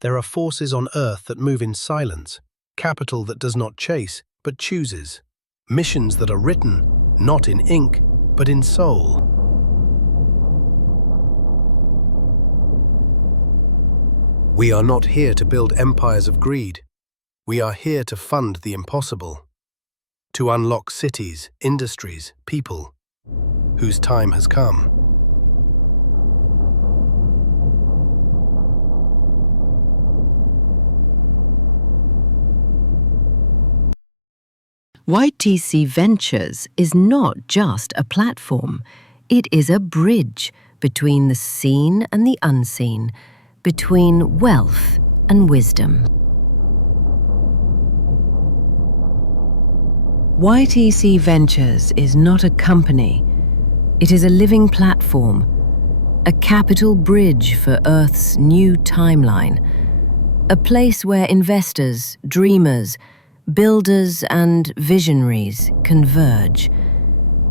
There are forces on Earth that move in silence, capital that does not chase, but chooses, missions that are written, not in ink, but in soul. We are not here to build empires of greed. We are here to fund the impossible, to unlock cities, industries, people whose time has come. YTC Ventures is not just a platform. It is a bridge between the seen and the unseen, between wealth and wisdom. YTC Ventures is not a company. It is a living platform, a capital bridge for Earth's new timeline, a place where investors, dreamers, builders and visionaries converge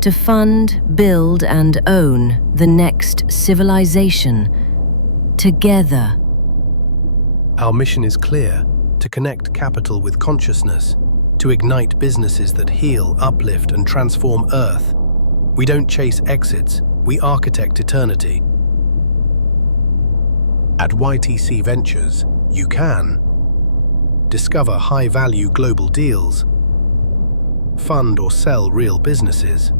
to fund, build and own the next civilization together. Our mission is clear: to connect capital with consciousness, to ignite businesses that heal, uplift and transform Earth. We don't chase exits, we architect eternity. At YTC Ventures, you can discover high-value global deals, fund or sell real businesses,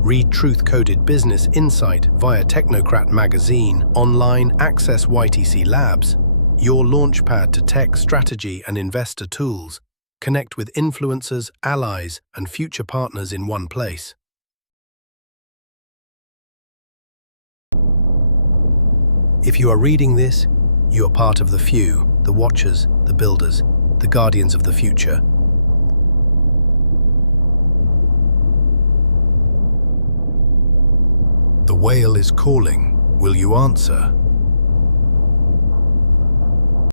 read truth-coded business insight via Technocrat Magazine, online access YTC Labs, your launchpad to tech, strategy and investor tools. Connect with influencers, allies and future partners in one place. If you are reading this, you are part of the few, the watchers, the builders, the guardians of the future. The whale is calling. Will you answer?